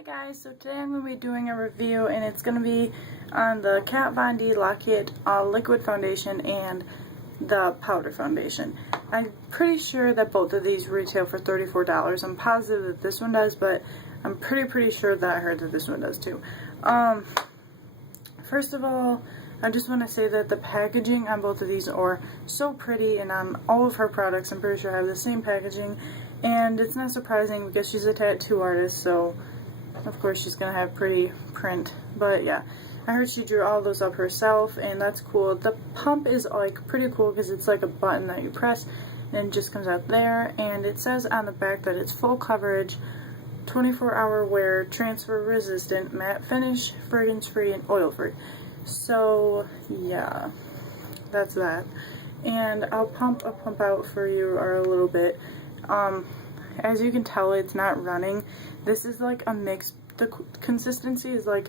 Hey guys, so today I'm going to be doing a review and it's going to be on the Kat Von D Lock It liquid foundation and the powder foundation. I'm pretty sure that both of these retail for $34. I'm positive that this one does, but I'm pretty sure that I heard that this one does too. First of all, I just want to say that the packaging on both of these are so pretty, and on all of her products I'm pretty sure have the same packaging, and it's not surprising because she's a tattoo artist, so of course she's gonna have pretty print. But yeah, I heard she drew all those up herself, and that's cool. The pump is like pretty cool because it's like a button that you press and it just comes out there, and it says on the back that it's full coverage, 24-hour wear, transfer resistant, matte finish, fragrance free, and oil free. So yeah, that's that. And I'll pump out for you a little bit. As you can tell, it's not running. This is like a mix. The consistency is like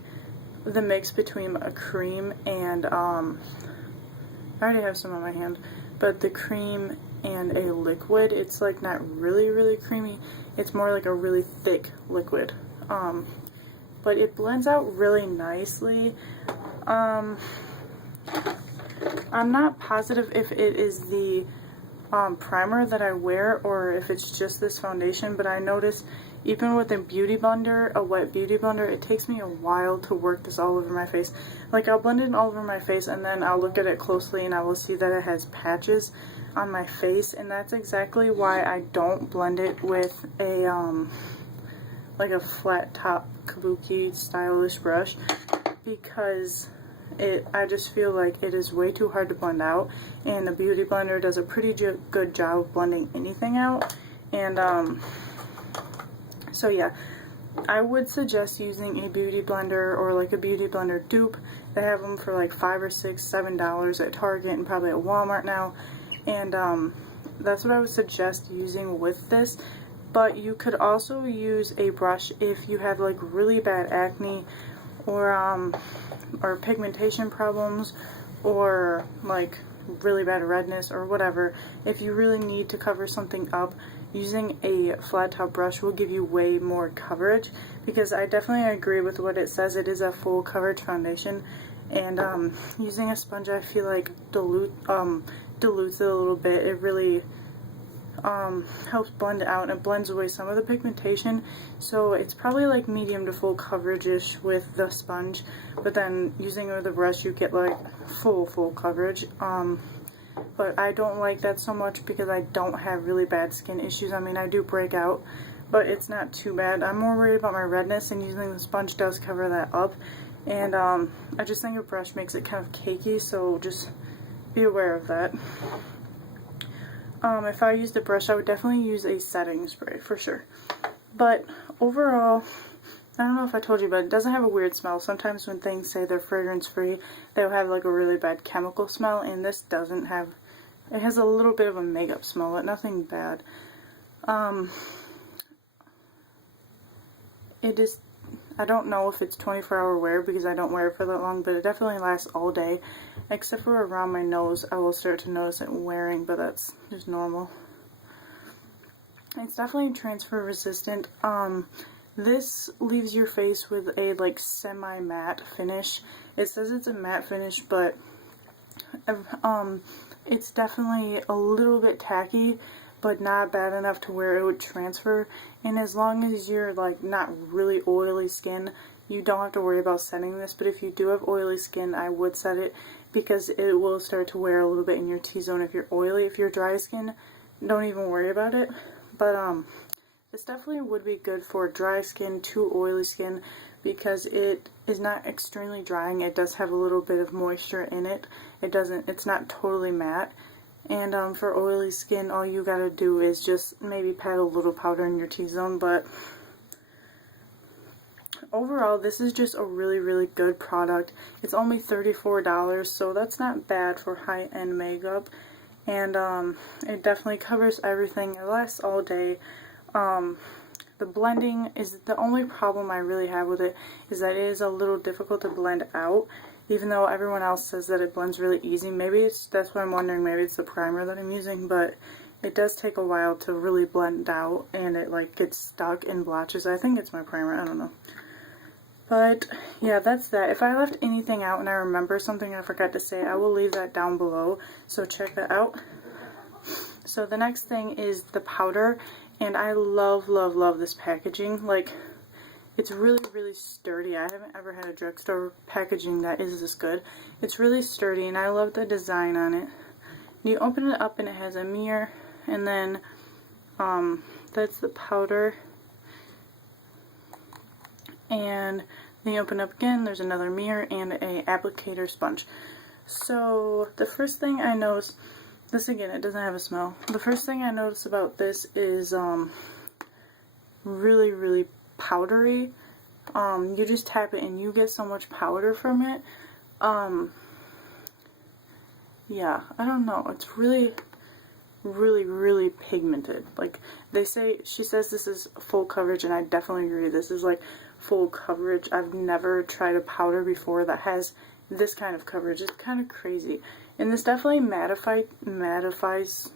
the mix between a cream and I already have some on my hand, but the cream and a liquid. It's like not really creamy. It's more like a really thick liquid. But it blends out really nicely. I'm not positive if it is the primer that I wear or if it's just this foundation, but I notice even with a beauty blender, a wet beauty blender, it takes me a while to work this all over my face. Like, I'll blend it all over my face and then I'll look at it closely and I will see that it has patches on my face, and that's exactly why I don't blend it with a like a flat top kabuki stylish brush, because I just feel like it is way too hard to blend out, and the beauty blender does a pretty good job of blending anything out. And so yeah, I would suggest using a beauty blender or like a beauty blender dupe. They have them for like $5 or $6, $7 at Target and probably at Walmart now, and that's what I would suggest using with this. But you could also use a brush if you have like really bad acne or pigmentation problems, or like really bad redness or whatever. If you really need to cover something up, using a flat top brush will give you way more coverage, because I definitely agree with what it says. It is a full coverage foundation, and using a sponge I feel like dilutes it a little bit. It really helps blend it out, and it blends away some of the pigmentation. So it's probably like medium to full coverage-ish with the sponge, but then using it with a brush you get like full coverage. But I don't like that so much because I don't have really bad skin issues. I mean, I do break out, but it's not too bad. I'm more worried about my redness, and using the sponge does cover that up. And I just think a brush makes it kind of cakey, so just be aware of that. If I used a brush, I would definitely use a setting spray for sure. But overall, I don't know if I told you, but it doesn't have a weird smell. Sometimes when things say they're fragrance free, they'll have like a really bad chemical smell, and this doesn't have. It has a little bit of a makeup smell, but nothing bad. It is. I don't know if it's 24-hour wear because I don't wear it for that long, but it definitely lasts all day, except for around my nose. I will start to notice it wearing, but that's just normal. It's definitely transfer resistant. This leaves your face with a like semi-matte finish. It says it's a matte finish, but it's definitely a little bit tacky, but not bad enough to where it would transfer. And as long as you're like not really oily skin, you don't have to worry about setting this. But if you do have oily skin, I would set it, because it will start to wear a little bit in your T-zone if you're oily. If you're dry skin, don't even worry about it. But this definitely would be good for dry skin to oily skin, because it is not extremely drying. It does have a little bit of moisture in it. It's not totally matte. And for oily skin, all you gotta do is just maybe pat a little powder in your T-zone. But overall, this is just a really good product. It's only $34, so that's not bad for high-end makeup. And it definitely covers everything. It lasts all day. The blending is the only problem I really have with it, is that it is a little difficult to blend out. Even though everyone else says that it blends really easy. Maybe that's what I'm wondering. Maybe it's the primer that I'm using, but it does take a while to really blend out, and it like gets stuck in blotches. I think it's my primer, I don't know. But yeah, that's that. If I left anything out and I remember something I forgot to say, I will leave that down below, so check that out. So the next thing is the powder, and I love, love, love this packaging. Like, it's really, really sturdy. I haven't ever had a drugstore packaging that is this good. It's really sturdy, and I love the design on it. You open it up and it has a mirror, and then that's the powder. And then you open up again, there's another mirror and a applicator sponge. So the first thing I noticed, this again, it doesn't have a smell. The first thing I noticed about this is really, really powdery. You just tap it and you get so much powder from it. Yeah, I don't know. It's really, really, really pigmented. Like, she says this is full coverage, and I definitely agree. This is like full coverage. I've never tried a powder before that has this kind of coverage. It's kind of crazy. And this definitely mattifies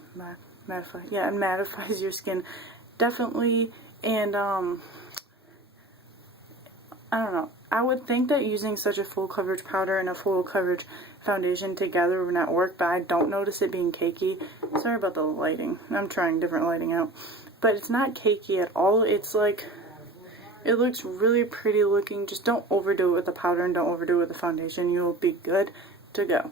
your skin. Definitely. And, I don't know. I would think that using such a full coverage powder and a full coverage foundation together would not work, but I don't notice it being cakey. Sorry about the lighting. I'm trying different lighting out. But it's not cakey at all. It's like, it looks really pretty looking. Just don't overdo it with the powder and don't overdo it with the foundation. You will be good to go.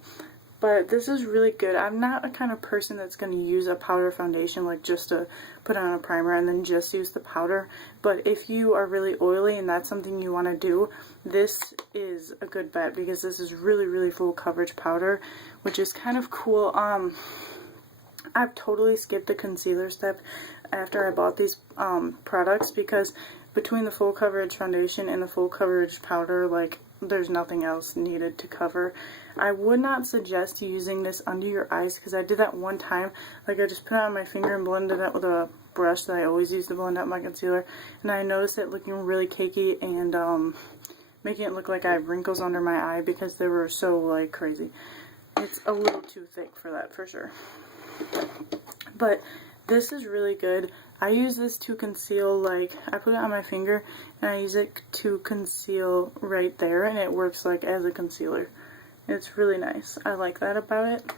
But this is really good. I'm not a kind of person that's going to use a powder foundation like just to put on a primer and then just use the powder. But if you are really oily and that's something you want to do, this is a good bet because this is really, really full coverage powder, which is kind of cool. I've totally skipped the concealer step after I bought these products because between the full coverage foundation and the full coverage powder, like, there's nothing else needed to cover. I would not suggest using this under your eyes because I did that one time. Like, I just put it on my finger and blended it with a brush that I always use to blend out my concealer, and I noticed it looking really cakey and making it look like I have wrinkles under my eye because they were so, like, crazy. It's a little too thick for that, for sure. But this is really good. I use this to conceal, like, I put it on my finger and I use it to conceal right there, and it works like as a concealer. It's really nice. I like that about it.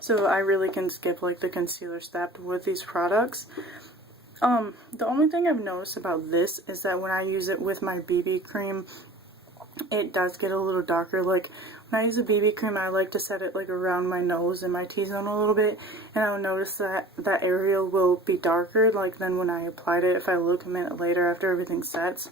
So I really can skip like the concealer step with these products. The only thing I've noticed about this is that when I use it with my BB cream, it does get a little darker. Like, when I use a BB cream, I like to set it like around my nose and my T-zone a little bit, and I'll notice that that area will be darker like than when I applied it if I look a minute later after everything sets.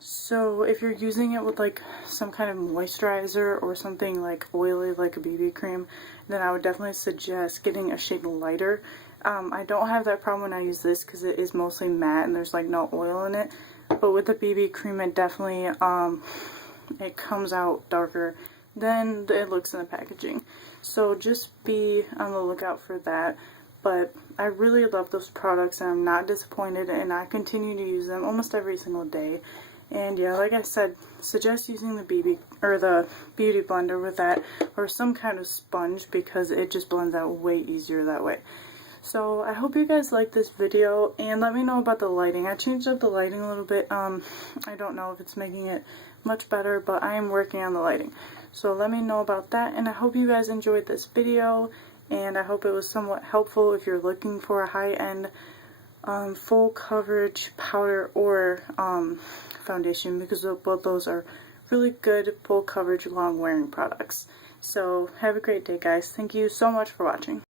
So if you're using it with like some kind of moisturizer or something like oily like a BB cream, then I would definitely suggest getting a shade lighter. I don't have that problem when I use this because it is mostly matte and there's like no oil in it. But with the BB cream, it definitely it comes out darker than it looks in the packaging. So just be on the lookout for that. But I really love those products and I'm not disappointed, and I continue to use them almost every single day. And yeah, like I said, suggest using the the beauty blender with that, or some kind of sponge, because it just blends out way easier that way. So I hope you guys like this video, and let me know about the lighting. I changed up the lighting a little bit. I don't know if it's making it much better, but I am working on the lighting. So let me know about that, and I hope you guys enjoyed this video, and I hope it was somewhat helpful if you're looking for a high-end full coverage powder or foundation, because both those are really good full coverage long wearing products. So have a great day, guys. Thank you so much for watching.